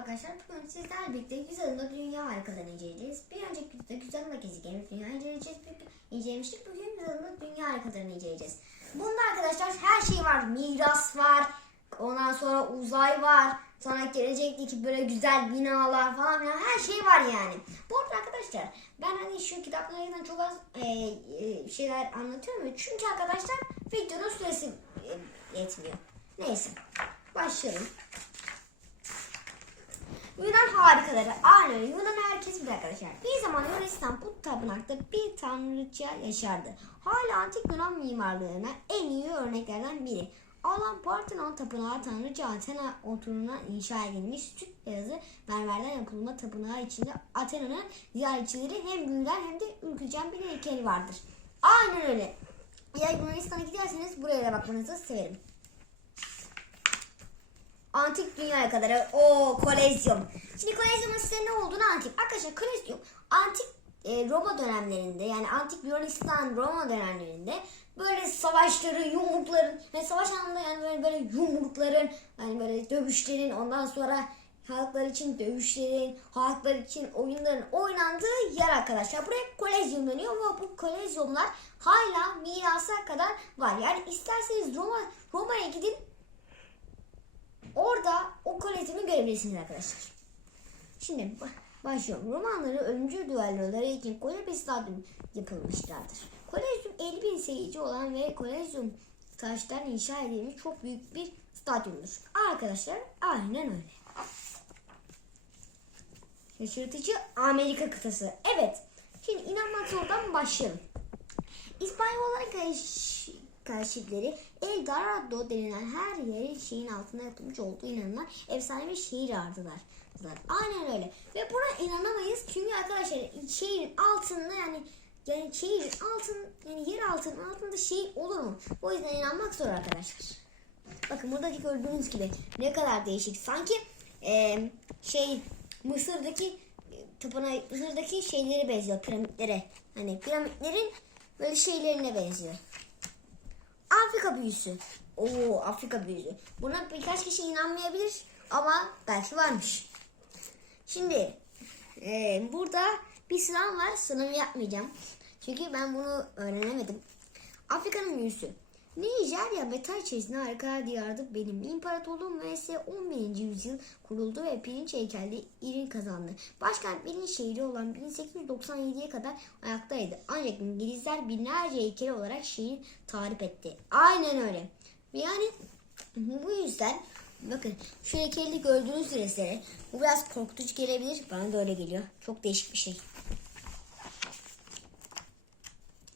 arkadaşlar. Bugün sizlerle birlikte Güzel Dünya harikalarını inceleyeceğiz. Bir önceki videoda Güzel Adımda gezegen dünya inceleyeceğiz. Bir, incelemiştik. Bugün Güzel Adımda Dünya harikalarını inceleyeceğiz. Bunda arkadaşlar her şey var. Miras var. Ondan sonra uzay var. Sonra gelecekteki böyle güzel binalar falan filan her şey var yani. Bu arada arkadaşlar ben hani şu kitaplardan çok az e, e, şeyler anlatıyorum. Çünkü arkadaşlar videonun süresi e, yetmiyor. Neyse başlayalım. Yunan harikaları. Aynen Yunan herkes bilir arkadaşlar. Bir zaman Yunanistan bu tapınakta bir tanrıça yaşardı. Hala antik Yunan mimarlığına en iyi örneklerden biri. Alan Parthenon tapınağı tanrıça Athena oturuna inşa edilmiş süt beyazı mermerden yapılma tapınağı içinde Athena'nın ziyaretçileri hem büyüler hem de ürküten bir heykeli vardır. Aynen öyle. Eğer Yunanistan'a giderseniz buraya da bakmanızı severim. Antik dünya kadarı. O Kolezyum. Şimdi Kolezyum'un size ne olduğunu anlatayım. Arkadaşlar Kolezyum antik e, Roma dönemlerinde yani antik Yunanistan Roma dönemlerinde böyle savaşları, yumrukların ve savaş anlamında yani böyle, böyle yumrukların yani böyle dövüşlerin ondan sonra halklar için dövüşlerin, halklar için oyunların oynandığı yer arkadaşlar. Buraya kolezyum deniyor ve bu kolezyumlar hala mirasa kadar var. Yani isterseniz Roma Roma'ya gidin Orada o kolezyonu görebilirsiniz arkadaşlar. Şimdi ba- başlıyorum. Romanları ölümcül düelloları için bir stadyum yapılmışlardır. Kolezyum 50 bin seyirci olan ve kolezyum taştan inşa edilmiş çok büyük bir stadyumdur. Arkadaşlar aynen öyle. Şaşırtıcı Amerika kıtası. Evet. Şimdi inanmak zorundan başlayalım. İspanyollar karış, kaşifleri El Dorado denilen her yerin şeyin altında yatılmış olduğu inanılan efsane bir şehir ardılar. Aynen öyle. Ve buna inanamayız çünkü arkadaşlar şehrin altında yani yani şehrin altın yani yer altının altında şey olur mu? O yüzden inanmak zor arkadaşlar. Bakın buradaki gördüğünüz gibi ne kadar değişik. Sanki eee, şey Mısır'daki e, tapınağı Mısır'daki şeylere benziyor piramitlere. Hani piramitlerin böyle şeylerine benziyor. Afrika büyüsü. Oo Afrika büyüsü. Buna birkaç kişi inanmayabilir ama belki varmış. Şimdi e, burada bir sınav var. Sınavı yapmayacağım. Çünkü ben bunu öğrenemedim. Afrika'nın büyüsü. Nijerya metal içerisinde harika diyardı benim. İmparatorluğum vs 11. yüzyıl kuruldu ve pirinç heykelde iri kazandı. Başkent pirinç şehri olan 1897'ye kadar ayaktaydı. Ancak İngilizler binlerce heykeli olarak şehir tarif etti. Aynen öyle. Yani bu yüzden bakın şu heykeli gördüğünüz resimlere bu biraz korkutucu gelebilir. Bana da öyle geliyor. Çok değişik bir şey.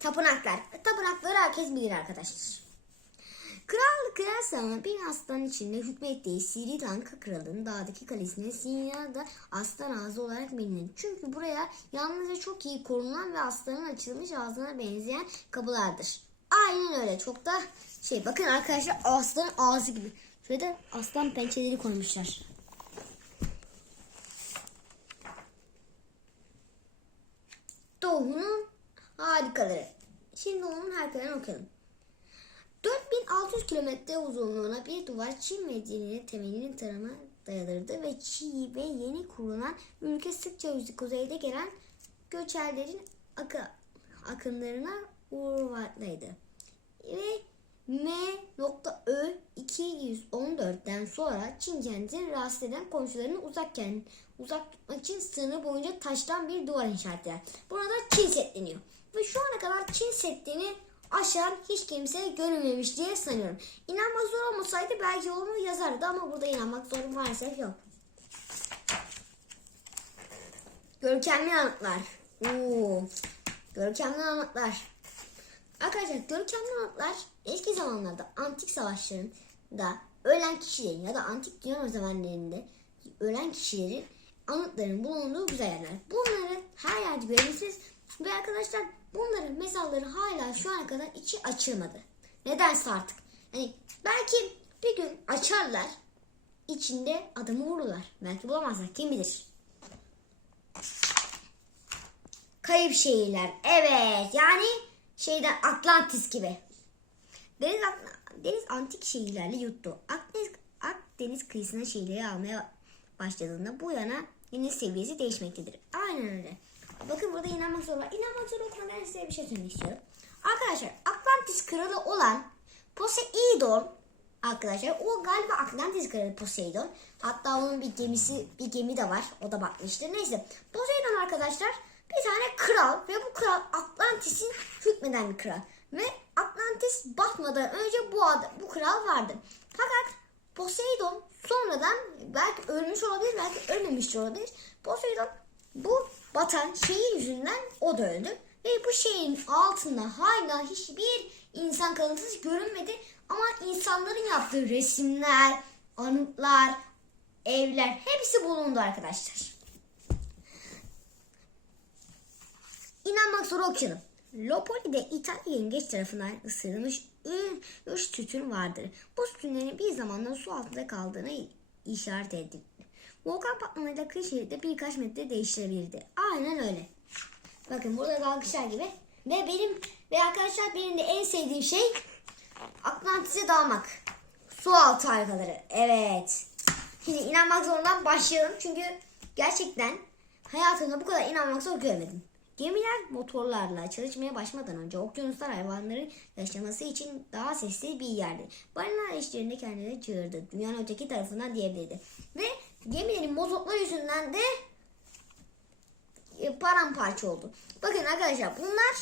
Tapınaklar. Tapınakları herkes bilir arkadaşlar. Kral Salman bir aslan içinde hükmettiği Sri Lanka kralının dağdaki kalesine Sinya'da aslan ağzı olarak bilinir. Çünkü buraya yalnızca çok iyi korunan ve aslanın açılmış ağzına benzeyen kapılardır. Aynen öyle. Çok da şey bakın arkadaşlar aslanın ağzı gibi. Şurada aslan pençeleri koymuşlar. Doğu'nun harikaları. Şimdi onun harikalarını okuyalım. 4600 kilometre uzunluğuna bir duvar Çin medeniyeti temelinin tarıma dayanırdı ve Çin ve yeni kurulan ülke sıkça kuzeyde gelen göçerlerin akı, akınlarına uğraklıydı. Ve M.Ö 214'ten sonra Çin kendisini rahatsız eden komşularını uzakken uzak tutmak için sınır boyunca taştan bir duvar inşa ettiler. Buna da Çin Seddi deniyor. Ve şu ana kadar Çin Seddi'ni aşaran hiç kimse görülmemiş diye sanıyorum. İnanmak zor olmasaydı belki onu yazardı ama burada inanmak zor maalesef yok. Görkemli anıtlar. Oo, görkemli anıtlar. Arkadaşlar görkemli anıtlar eski zamanlarda antik savaşlarında ölen kişilerin ya da antik dünya zamanlarında ölen kişilerin anıtların bulunduğu güzel yerler. Bunları her yerde görebilirsiniz. Ve arkadaşlar bunların mezarları hala şu ana kadar içi açılmadı. Nedense artık. Yani belki bir gün açarlar. içinde adamı vururlar. Belki bulamazlar. Kim bilir. Kayıp şehirler. Evet. Yani şeyden Atlantis gibi. Deniz, Deniz antik şehirlerle yuttu. Akdeniz, Akdeniz kıyısına şehirleri almaya başladığında bu yana deniz seviyesi değişmektedir. Aynen öyle. Bakın burada inanmak zorunda. İnanmak zorunda ben size bir şey söylemek istiyorum. Arkadaşlar Atlantis kralı olan Poseidon arkadaşlar o galiba Atlantis kralı Poseidon. Hatta onun bir gemisi bir gemi de var. O da batmıştır. Neyse. Poseidon arkadaşlar bir tane kral ve bu kral Atlantis'in hükmeden bir kral. Ve Atlantis batmadan önce bu adam, bu kral vardı. Fakat Poseidon sonradan belki ölmüş olabilir, belki ölmemiş olabilir. Poseidon bu batan şeyin yüzünden o da öldü. Ve bu şeyin altında hala hiçbir insan kalıntısı görünmedi. Ama insanların yaptığı resimler, anıtlar, evler hepsi bulundu arkadaşlar. İnanmak zor okuyalım. Lopoli'de İtalya yengeç tarafından ısırılmış üç tütün vardır. Bu tütünlerin bir zamanlar su altında kaldığını işaret edildi. Volkan patlamayla kıyı şeridi birkaç metre değiştirebilirdi. Aynen öyle. Bakın burada dalgıçlar gibi. Ve benim ve arkadaşlar benim de en sevdiğim şey Atlantis'e dalmak. Su altı harikaları. Evet. Şimdi inanmak zorundan başlayalım. Çünkü gerçekten hayatımda bu kadar inanmak zor görmedim. Gemiler motorlarla çalışmaya başlamadan önce okyanuslar hayvanların yaşaması için daha sesli bir yerdi. Balinalar eşlerinde kendileri çığırdı. Dünyanın öteki tarafından diyebilirdi. Ve gemilerin motorları yüzünden de e, paramparça oldu. Bakın arkadaşlar bunlar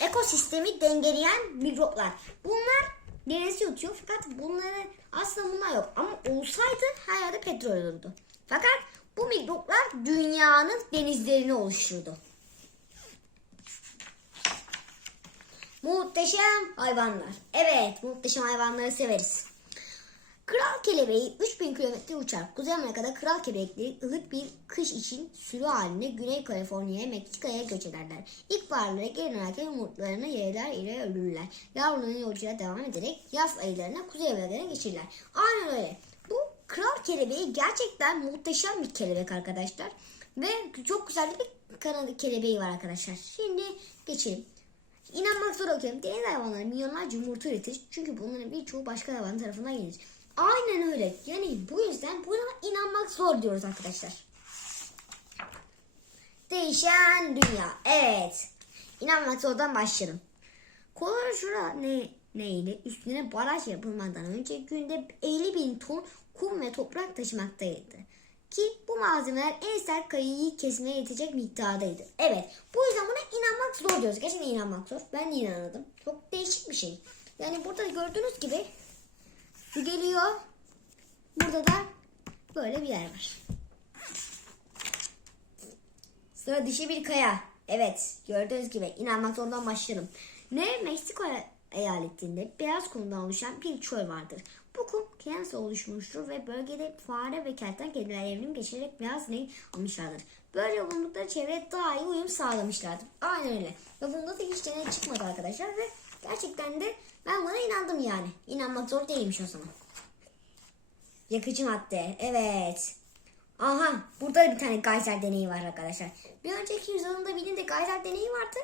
ekosistemi dengeleyen mikroplar. Bunlar denize yutuyor fakat bunların aslında bunlar yok. Ama olsaydı her yerde petrol olurdu. Fakat bu mikroplar dünyanın denizlerini oluşturdu. Muhteşem hayvanlar. Evet, muhteşem hayvanları severiz. Kral kelebeği 3000 kilometre uçar. Kuzey Amerika'da kral kelebekleri ılık bir kış için sürü halinde Güney Kaliforniya'ya, Meksika'ya göç ederler. İlkbaharlara geri dönerken yumurtlarını yerler ile ölürler. Yavruların yolculuğa devam ederek yaz aylarına kuzey evlerine geçirler. Aynen öyle. Bu kral kelebeği gerçekten muhteşem bir kelebek arkadaşlar. Ve çok güzel bir kanadı kelebeği var arkadaşlar. Şimdi geçelim. İnanmak zor okuyorum. Deniz hayvanları milyonlarca yumurta üretir. Çünkü bunların birçoğu başka hayvan tarafından yenir. Aynen öyle. Yani bu yüzden buna inanmak zor diyoruz arkadaşlar. Değişen dünya. Evet. İnanmak zordan başlayalım. Kolorajura ne, neydi? Üstüne baraj yapılmadan önce günde 50 bin ton kum ve toprak taşımaktaydı. Ki bu malzemeler en sert kayayı kesmeye yetecek miktardaydı. Evet. Bu yüzden buna inanmak zor diyoruz. Gerçekten inanmak zor. Ben de inanmadım. Çok değişik bir şey. Yani burada gördüğünüz gibi su geliyor. Burada da böyle bir yer var. Sıra dişi bir kaya. Evet gördüğünüz gibi inanmak zorundan başlayalım. Ne Meksiko eyaletinde beyaz kumdan oluşan bir çöl vardır. Bu kum kendisi oluşmuştur ve bölgede fare ve kertenkeleler evrim geçirerek beyaz renk almışlardır. Böyle bulundukları çevreye daha iyi uyum sağlamışlardır. Aynen öyle. Ve bunda da hiç deney çıkmadı arkadaşlar ve gerçekten de ben buna inandım yani. İnanmak zor değilmiş o zaman. Yakıcı madde. Evet. Aha burada da bir tane Geyser deneyi var arkadaşlar. Bir önceki yüzyılında bilimde Geyser deneyi vardı.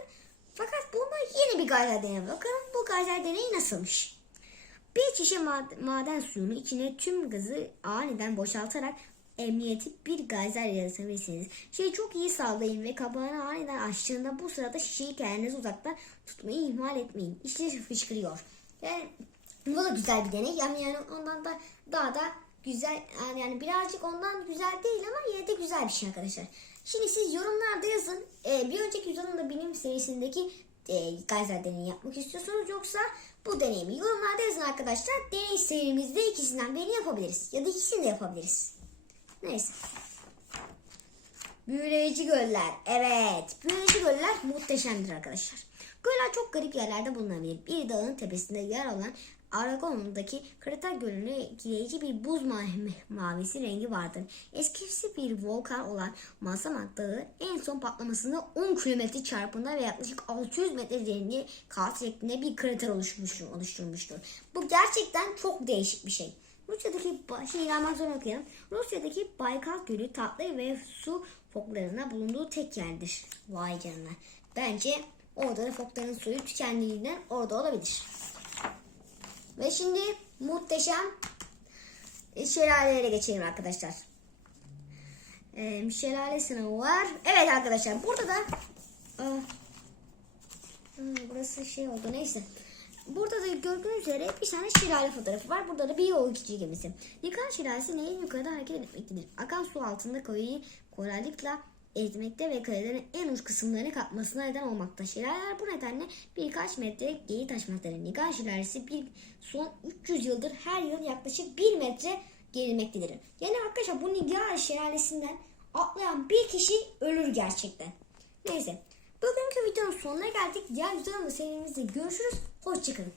Fakat bunda yeni bir Geyser deneyi var. Bakalım bu Geyser deneyi nasılmış? Bir şişe mad- maden suyunu içine tüm gazı aniden boşaltarak emniyeti bir gayzer yaratabilirsiniz. Şeyi çok iyi sağlayın ve kapağını aniden açtığında bu sırada şişeyi kendiniz uzakta tutmayı ihmal etmeyin. İşte fışkırıyor. Yani bu da güzel bir deney. Yani, yani ondan da daha da güzel yani, yani birazcık ondan güzel değil ama yine de güzel bir şey arkadaşlar. Şimdi siz yorumlarda yazın. Ee, bir önceki yüzyılında bilim serisindeki e, Geyser deneyi yapmak istiyorsunuz yoksa bu deneyimi yorumlarda yazın arkadaşlar. Deney serimizde ikisinden birini yapabiliriz. Ya da ikisini de yapabiliriz. Neyse. Büyüleyici göller. Evet. Büyüleyici göller muhteşemdir arkadaşlar. Göller çok garip yerlerde bulunabilir. Bir dağın tepesinde yer alan Aragon'daki Krater Gölü'nün etkileyici bir buz ma- mavisi rengi vardır. Eskisi bir volkan olan Masamak Dağı en son patlamasında 10 kilometre çarpında ve yaklaşık 600 metre derinliği kağıt şeklinde bir krater oluşturmuştur. Bu gerçekten çok değişik bir şey. Rusya'daki şeyi almak zorunda okuyalım. Rusya'daki Baykal Gölü tatlı ve su foklarına bulunduğu tek yerdir. Vay canına. Bence orada da fokların suyu tükendiğinden orada olabilir. Ve şimdi muhteşem şelalelere geçelim arkadaşlar. e, şelale sınavı var. Evet arkadaşlar burada da Aa, Hmm, burası şey oldu neyse. Burada da gördüğünüz üzere bir tane şelale fotoğrafı var. Burada da bir yol geçici gemisi. Nikan şelalesi nehrin yukarıda hareket etmektedir. Akan su altında kayayı kolaylıkla ezmekte ve kayelerin en uç kısımlarını kapmasına neden olmakta. Şelaleler bu nedenle birkaç metre geyi taşmaktadır. Nikan şelalesi bir son 300 yıldır her yıl yaklaşık 1 metre gerilmektedir. Yani arkadaşlar bu Nigar şelalesinden atlayan bir kişi ölür gerçekten. Neyse. Bugünkü videonun sonuna geldik. Diğer videolarla serimizde görüşürüz. Hoşçakalın.